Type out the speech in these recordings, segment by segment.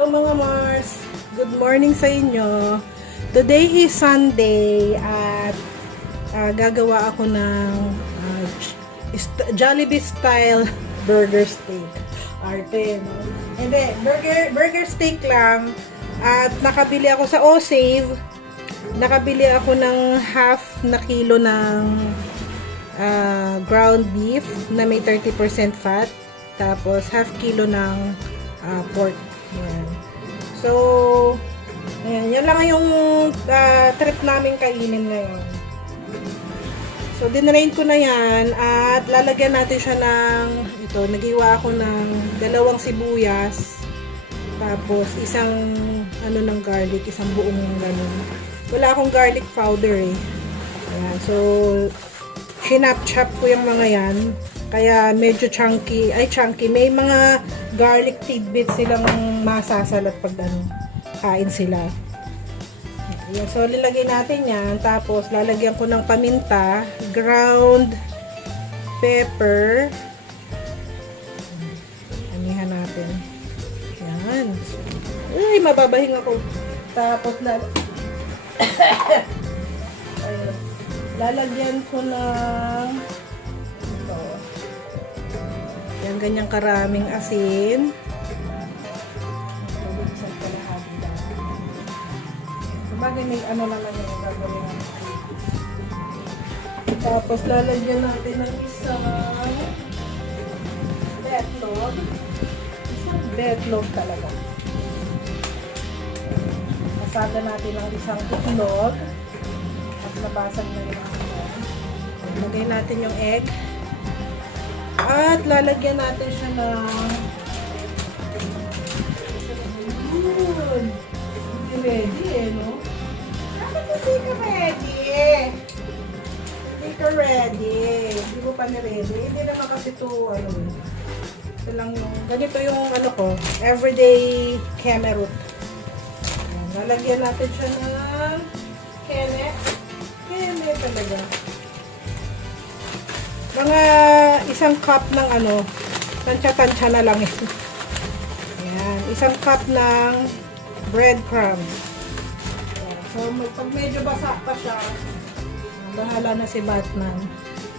So mga Mars, good morning sa inyo. Today is Sunday at gagawa ako ng Jollibee style burger steak. Arte, no? Hindi, burger steak lang. At nakabili ako sa O-Save. Nakabili ako ng half na kilo ng ground beef na may 30% fat. Tapos half kilo ng pork. Ayan. So, ayan, yan lang yung trip namin kainin ngayon. So, dinrain ko na yan at lalagyan natin siya ng ito, nagiwa ako ng 2 sibuyas tapos isang ng garlic, isang buong ganun. Wala akong garlic powder eh. Ayan, so chinap-chop ko yung mga yan. Kaya medyo chunky. May mga garlic tidbits silang masasalat pag kain sila. Ayan, so lalagay natin yan. Tapos lalagyan ko ng paminta, ground pepper. Anihan natin. Yan. Uy, mababahin ako. Tapos ayun. Lalagyan ko ng ito. Yan, ganyang karaming asin. Sabagay may naman yung gagawin natin. Tapos lalagyan natin ng isang betlog. Isang betlog talaga. Masada natin ng isang itlog. At nabasag na yung lagay natin yung egg. At lalagyan natin siya ng hindi ready no? Bakit hindi ka ready? Hindi ka ready. Hindi mo pa ni-ready. Hindi naman kasi ito, ito lang yung, ganito yung ko, everyday kemerut. Lalagyan natin siya ng kene talaga. Mga isang cup ng tansya-tansya na lang ito. Ayan, isang cup ng breadcrumbs. So, pag medyo basa pa siya, bahala na si Batman.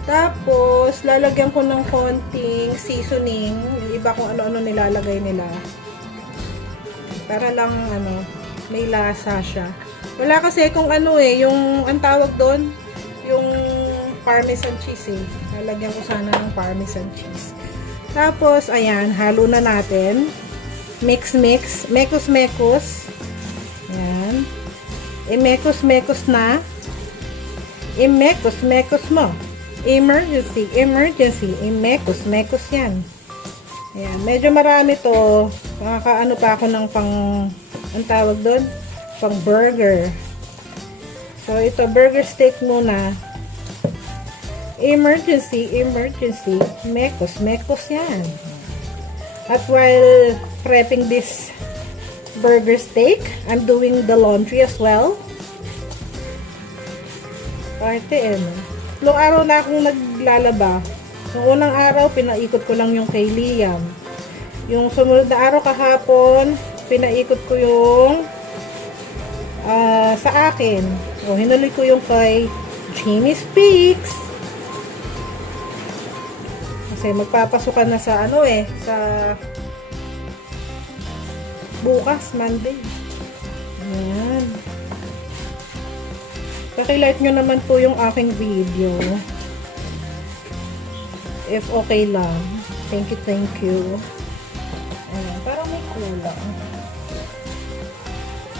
Tapos, lalagyan ko ng konting seasoning. Yung iba kung ano-ano nilalagay nila. Para lang, may lasa siya. Wala kasi kung yung, ang tawag doon, yung parmesan cheese eh. Lalagyan ko sana ng parmesan cheese. Tapos, ayan, halo na natin. Mix. Mekos. Ayan. I-mekos na. I-mekos mo. Emergency. I-mekos yan. Ayan. Medyo marami to. Makakaano pa ako ng ang tawag doon? Pang burger. So, ito, burger steak muna. Emergency. Mekos yan. At while prepping this burger steak, I'm doing the laundry as well. Parte Noong araw na akong naglalaba. Noong unang araw, pinaikot ko lang yung kay Liam. Yung sumunod na araw kahapon, pinaikot ko yung sa akin. O, hinuloy ko yung kay Jamie Speaks. Kasi magpapasukan na sa sa bukas, Monday. Ayan. Pakilike nyo naman po yung aking video. If okay lang. Thank you. Ayan. Parang may kulang.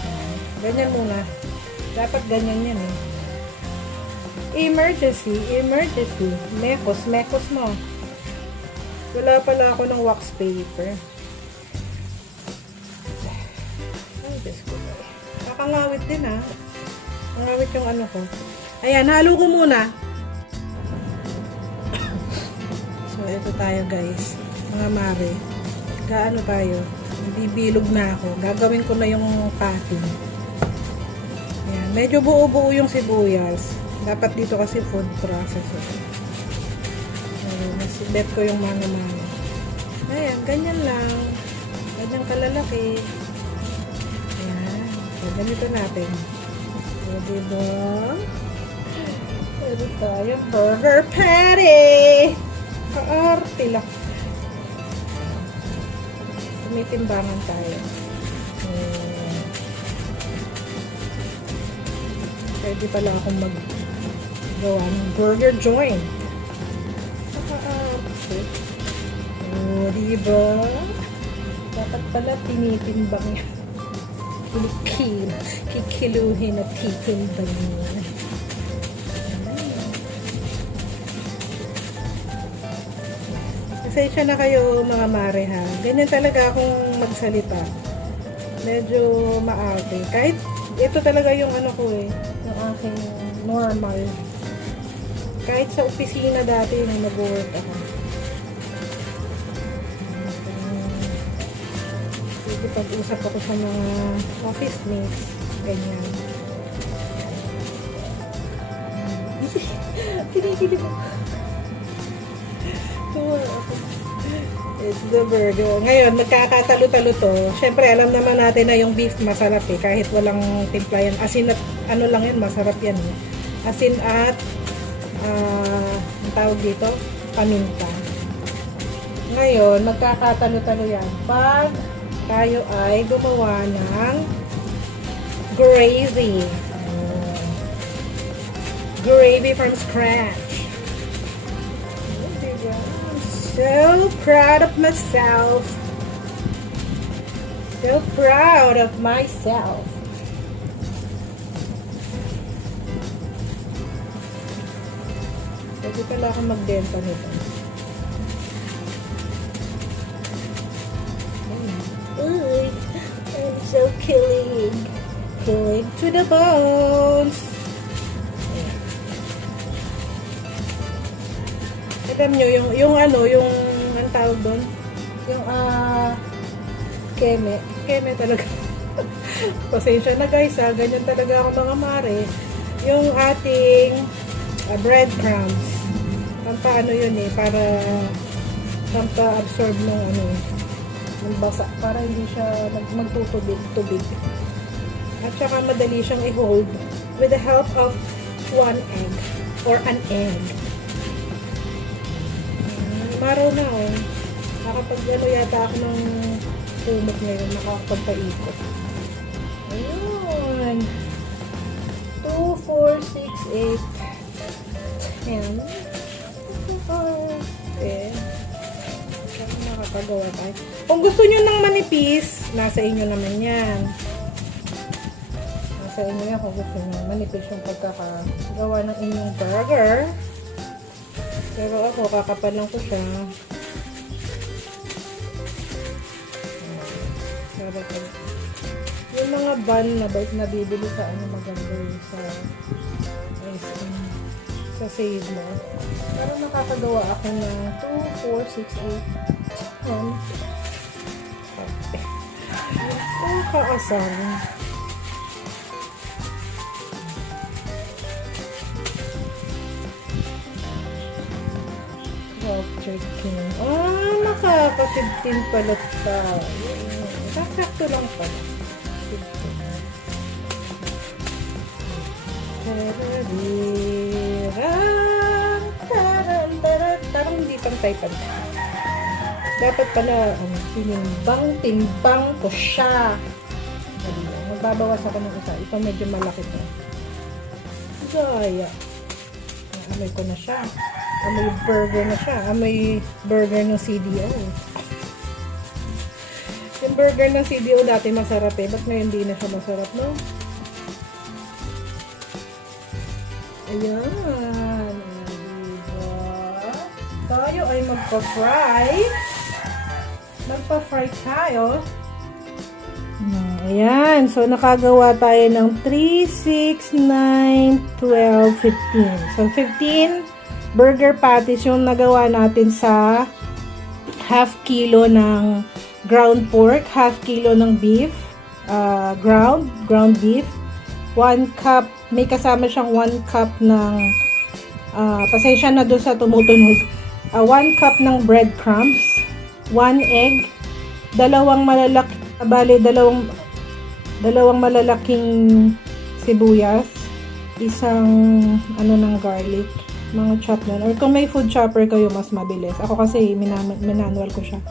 Ayan. Ganyan muna. Dapat ganyan yan eh. Emergency. Mekos mo. Wala pala ako ng wax paper. Ay, Diyos ko. Kakangawit din ha. Angawit yung ko. Ayan, halo ko muna. So, ito tayo guys. Mga mare. Tayo. Bibilog na ako. Gagawin ko na yung patty. Ayan, medyo buo-buo yung sibuyas. Dapat dito kasi food processor. Bet ko yung mga. Ayan, ganyan lang. Ganyang kalalaki. Ganito natin. O, diba? Ito tayo, burger patty! Kaarte lang. Tumitimbangan tayo. Pwede pala akong maggawa ng burger joint. Kaarte. O, diba? Dapat pala tinitimbang yan. Kikiluhin at titimbang yan. Pasensya na kayo mga mare ha. Ganyan talaga akong magsalita. Medyo maarte. Kahit ito talaga yung ano ko eh. Yung aking normal. Kahit sa opisina dati nung nag-work ako. Sige, pag-usap ako sa mga office mates. Ganyan. Kinikilig ako. It's the burger. Ngayon, magkakatalo-talo to. Siyempre, alam naman natin na yung beef masarap eh. Kahit walang timpla yan. Asin at ano lang yan, masarap yan eh. Asin at ang tawag dito, paminta. Ngayon, magkakatalo-talo yan. Pag tayo ay gumawa ng gravy. Gravy from scratch. So proud of myself. So proud of myself. Pwede pala akong magdenta nito. Uy, I'm so killing. Killing to the bones. Alam nyo, yung ano, yung ang tawag doon, yung keme talaga. Pasensya na guys ha, ganyan talaga ako mga mare. Yung ating breadcrumbs, pampaano yun eh, para pampa-absorb ng ano, ng basa, para hindi siya magtutubig. At saka madali siyang i-hold with the help of one egg or an egg. Maraw na oh. Nakapag-ano yata ako ng kumot ngayon. Nakakapagpaikot. Ayun. 2, 4, 6, 8, 10. 10. Saka nakakagawa tayo. Kung gusto nyo ng manipis, nasa inyo naman yan. Nasa inyo yan kung gusto nyo manipis yung pagkakagawa ng inyong burger. Pero ako, kakapalan ko siya. Yung mga bun na nabibili sa ano maganda yun sa Save mo. Pero nakakagawa ako ng 2, 4, 6, 8, 10. Ang kaasar. Chicken. Nakaka-15 pala tayo. Sakto lang pala. 15. Parang hindi pantay-pantay. Dapat pala, timbang ko siya. Magbabawas ako ng isa. Ito medyo malaki na. Gaya. Amoy ko na siya. Amoy burger na siya. Amoy burger ng CDO. Yung burger ng CDO dati masarap eh. Ba't ngayon hindi na siya masarap, no? Ayan. Diba? Tayo ay magpa-fry. Magpa-fry tayo. Ayan. So, nakagawa tayo ng 3, 6, 9, 12, 15. So, 15 burger patties yung nagawa natin sa half kilo ng ground pork, half kilo ng beef, ground beef, 1 cup, may kasama siyang 1 cup ng, pasensya na doon sa tumutunog, 1 cup ng breadcrumbs, 1 egg, dalawang malalaki, bali dalawang malalaking sibuyas, isang ng garlic, mga chop na. Or kung may food chopper kayo, mas mabilis. Ako kasi manual ko siya.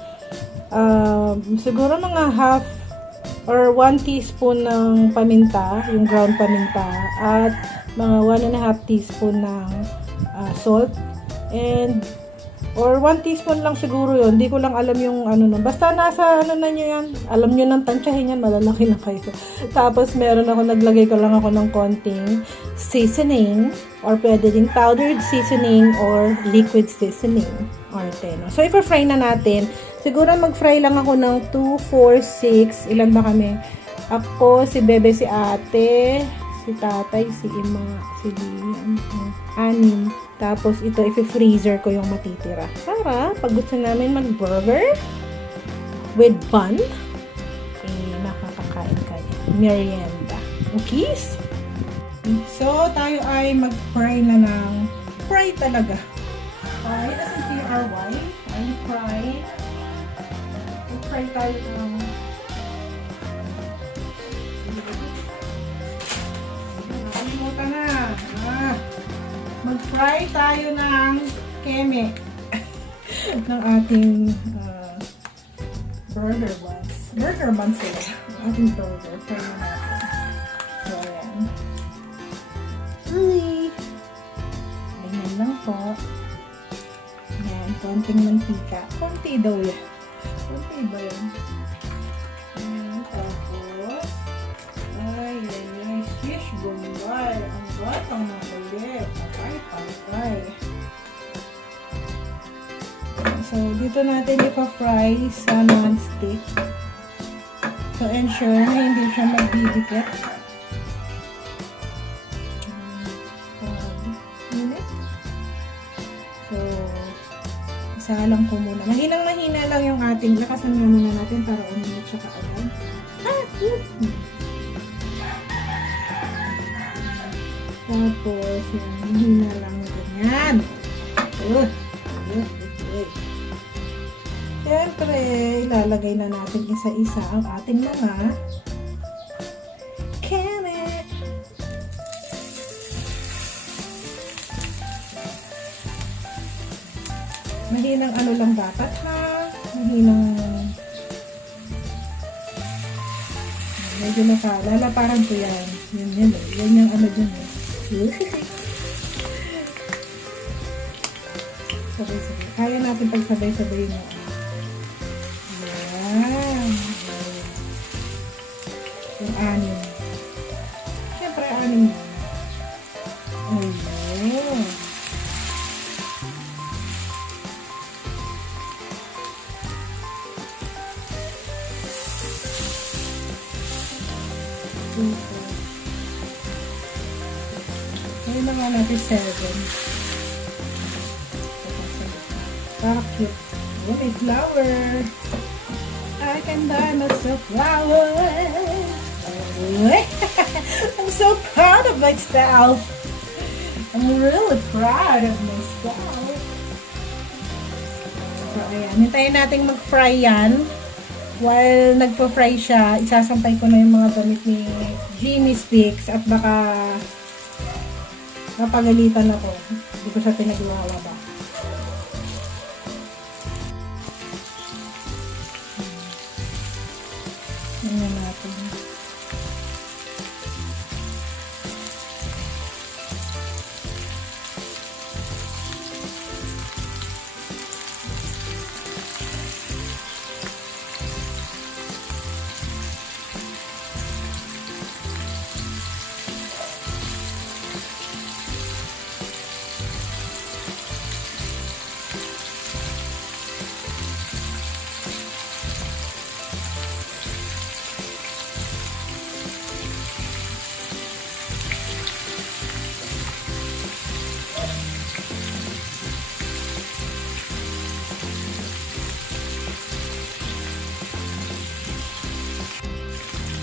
Siguro mga half or 1 teaspoon ng paminta, yung ground paminta, at mga 1.5 teaspoon ng salt, and or 1 teaspoon lang siguro yun. Hindi ko lang alam yung basta nasa na nyo yan. Alam nyo ng tansyahin yan, malalaki na kayo. Tapos meron ako, naglagay ko lang ako ng konting seasoning, or pwede din powdered seasoning or liquid seasoning, or teno. So ipa-fry na natin. Siguro mag-fry lang ako ng 2, 4, 6. Ilan ba kami? Ako, si Bebe, si Ate, si Tatay, si Ima, si Liam, 6. Tapos ito, i-freezer ko yung matitira. Para, pag gusto namin mag-burger with bun, makakakain kayo. Merienda. Okay? So, tayo ay mag-fry na ng fry talaga. Fry, as in P-R-Y. Ay, fry. Mag-fry tayo ng nakalimutan na. Mag-fry tayo ng keme ng ating burger buns. Burger buns sila. Ating burger. Fry na natin. So, ayan. Uy! Ganyan lang po. Ayan. Konting mantika. Konti daw yan. Konti ba yan? Ayan. Tapos, ay, yan. Fish bombay. Ang batang makulit. Patay. So, dito natin ipa-fry sa non-stick. So, ensure na hindi siya magdidikit. So, isalang ko muna. Mahinang-mahina lang yung ating, lakasan muna natin para uminit siya kaagad. Tapos, yan, hina lang ganyan. Siyempre, ilalagay na natin isa-isa ang ating mga keme. Mahinang lang dapat na. Mahinang medyo lalaparan ko yan. Yan yung dyan eh. Sabay-sabay. Kaya natin pagsabay-sabay mo. Yan. Yung 6. Siyempre 6 na. Ayun. Ngayon na nga natin 7. Para cute. Oh, may flower. I can buy myself flowers. Oh, I'm so proud of myself. I'm really proud of myself. So, ayan. Hintayin natin mag-fry yan. While nagpo-fry siya, isasampay ko na yung mga damit ni Jimmy Sticks at baka napagalitan ako. Hindi ko siya pinagawa ba. Tingnan natin.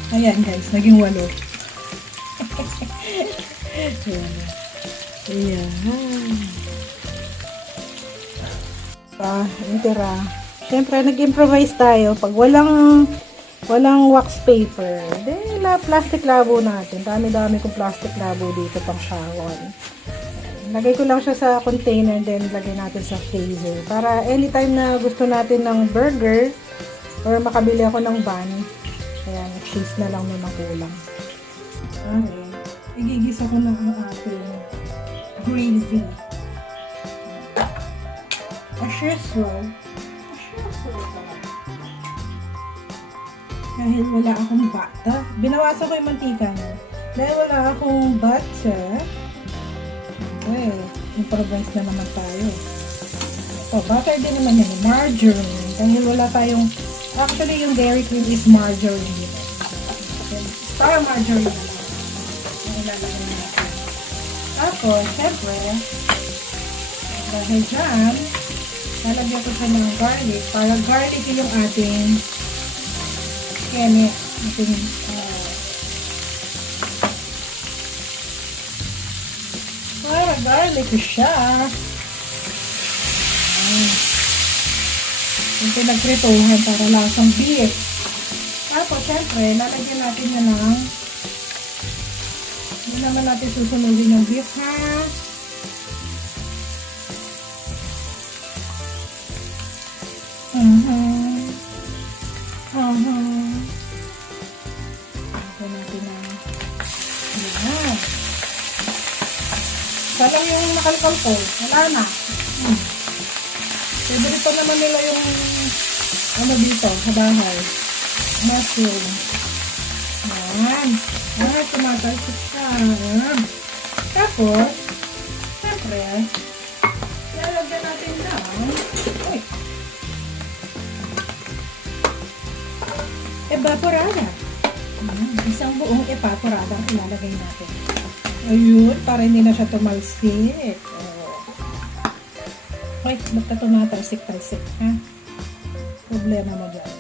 Ayan guys, naging 8. Ayan. Yung tira. Siyempre, nag-improvise tayo. Pag walang Walang wax paper. Then, plastic labo natin. Dami-dami kong plastic labo dito pang shower. Lagay ko lang siya sa container, then lagay natin sa freezer. Para anytime na gusto natin ng burger, or makabili ako ng bun, ayan, cheese na lang may makulang. Okay. Igigisa ko na ang ating gravy. As usual. Dahil wala akong butter. Binawasan ko yung mantika niya. Dahil wala akong butter, okay, improvise na naman tayo. O, butter din naman yan. Margarine. Dahil wala tayong, actually yung Dairy Queen is margarine din. Star margarine na lang. Ang ilalagay natin. Tapos, syempre, dahil dyan, lalagyan ko siya ng garlic para garlic yung ating kene, ating para garlic siya. Yung pinagprituhan para lasang beef. Tapos, syempre, lalagyan natin yan ng hindi naman natin susunugin yung beef, ha? Ito natin na. Yan. Salang yung nakalkal ko. Wala na. Favorite naman nila yung ano dito, sa bahay. Mushroom. Yan. Ay, tumatalsik siya. Yan. Tapos, syempre, lalagyan natin lang. Uy. Evaporada. Isang buong evaporada ang ilalagay natin. Ayun, para hindi na siya tumalsik. Hoy, ba't ka tumatalsik-talsik, ha? Problema mo dyan.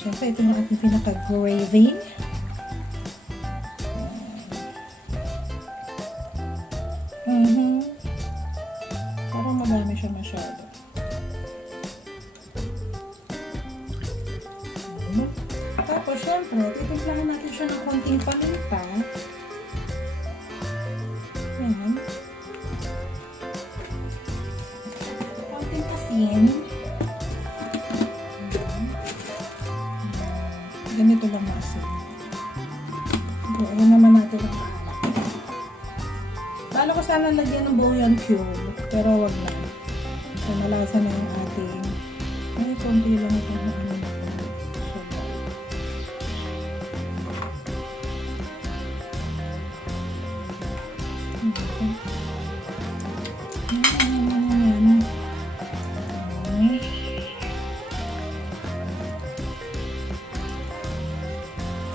Siyempre, ito na ating pinaka-gravy. Parang madami siya masyado. Tapos, syempre, titimplahan natin siya ng konting paminta. Ayan. Konting asin. Ganito lang na asin. Ayan naman natin ang alat. Paano ko sana lagyan ng bouillon cube, pero wag na. So, malasa na yung ating ay, konti lang ito na ano.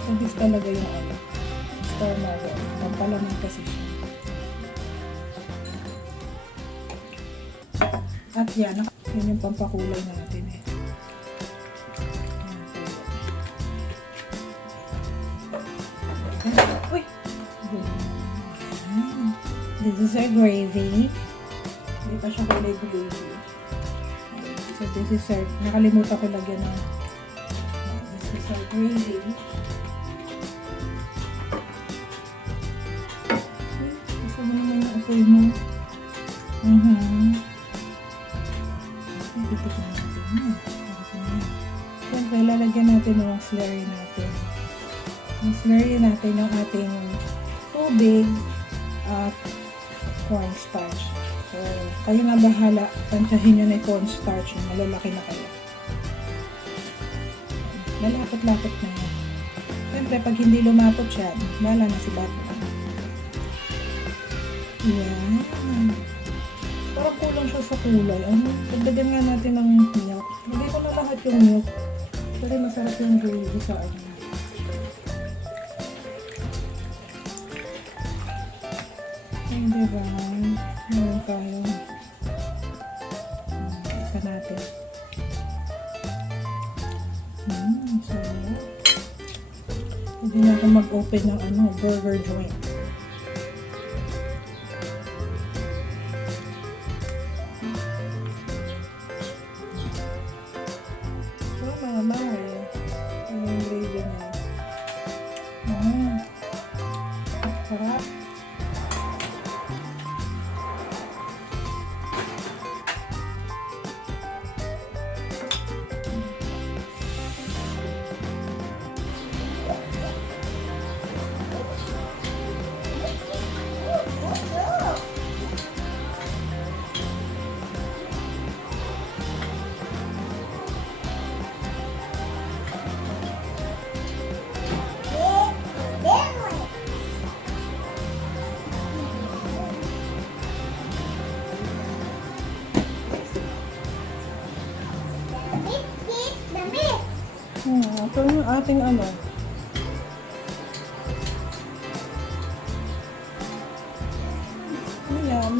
Sabis talaga yung ano. Star marble. Pampalaman kasi siya. At yan. Yun yung pampakulay natin eh. Uy! This is our gravy. Hindi pa siya kulay gravy. So this is our, nakalimutan ko lagyan ng this is our gravy. Gusto mo naman yung apoy mo. Titikman natin. Siyempre, lalagyan natin ng slurry natin. Ang slurry natin yung ating tubig at cornstarch. So, kayo na bahala. Tansyahin nyo na yung cornstarch. Malalaki na kayo. Lalapot-lapot na yan. Siyempre, pag hindi lumapot siya, wala na si Batman. Yan. Parang kulang siya sa kulay. Ano? Pagdagan nga natin ng milk. Lagay ko na lahat yung milk. Kasi masarap yung gravy sa ano. Ay, diba? Meron tayo. Isa natin. So, hindi na ako mag-open ng ano, burger joint. So, mga mahal. Ito yung ating ano. Ayan.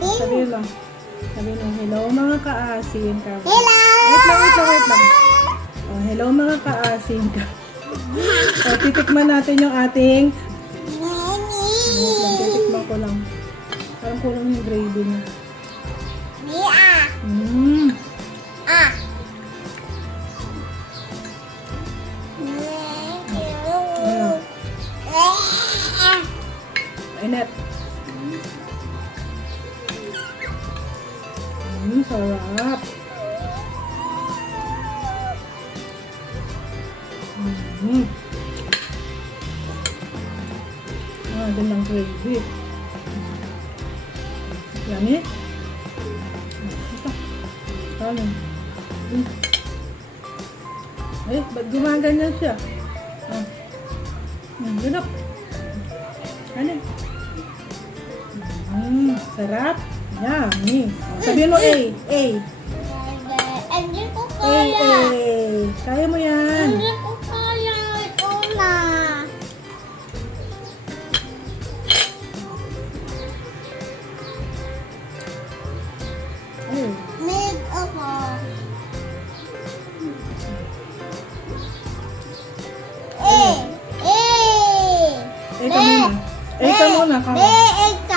Sabi lang. Sabi lang, hello mga kaasin. Hello! Wait lang. Oh, hello mga kaasin. Oh, titikman natin yung ating... Wait lang, titikman ko lang. Parang kulang yung gravy niya. Init. Sarap. Din ng gravy. Yummy. Ito. Kanin. Ba't gumaganyan siya? Ganap. Kanin. Sarap. Yummy. Sabihin mo A. A. Hindi ko A. kaya. A. Kaya mo yan. Hindi ko kaya. Ito na. Mid ako. A ka muna. A ka muna.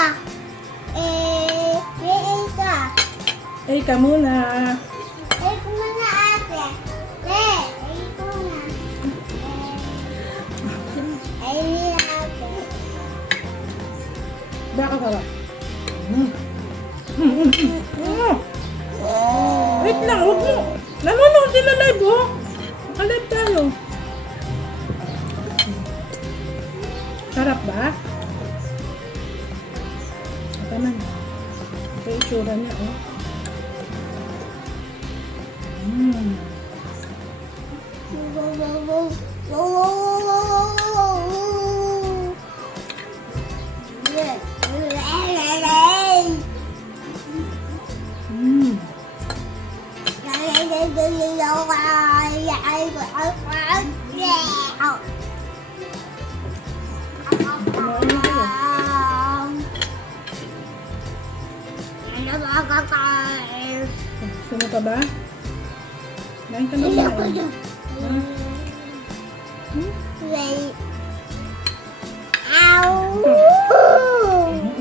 A ka muna. Baka ka ba? Wait lang, huwag mo. Nanonood sila live, oh. Naka-live tayo. Sarap ba? Ito man. Ito yung itsura niya, oh. Gusto mo pa ba? Kain ka na ba?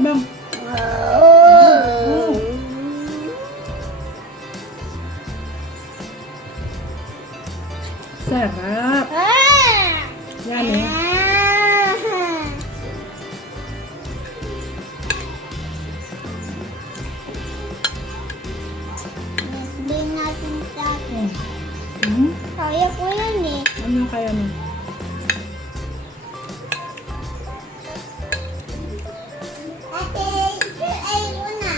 Bang. Sarap. Yan eh. Kaya ko yan eh. Ano yung kaya mo? Ate, ay muna.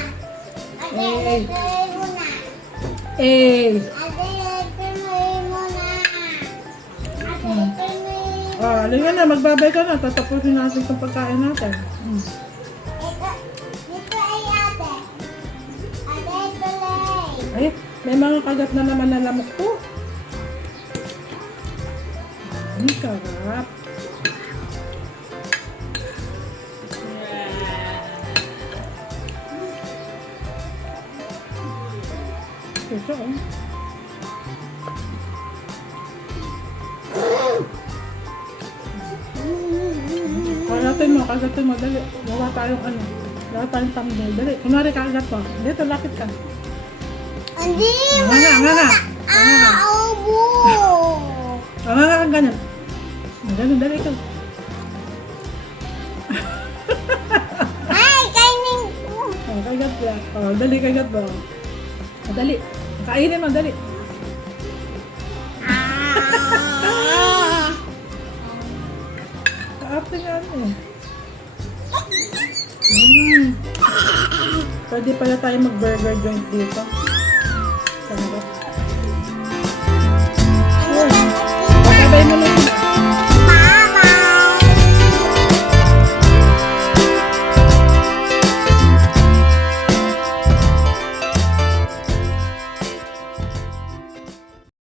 Ate, Ay. ay muna. Eh. Ate, ay muna. Ate, ay Halika na, magbabay ka na. Tatapusin natin itong pagkain natin. Dito ay ate. Ate, tuloy. Ay, may mga kagat na naman na lamok to. Sarap. Ito, oh. Kagatin mo, dali. Gawa tayong ano. Gawa tayong thumbnail. Dali, kunwari kagat mo. Dito, lapit ka. Hindi, Nga. Obo. Nga, ganyan. Ganyan, dali ka. Ay, kainin ko. Kagat ba? Dali, kagat ba? Dali. Kainin mo, dali. Kaapin nga ano eh. Pwede pala tayo mag-burger joint dito.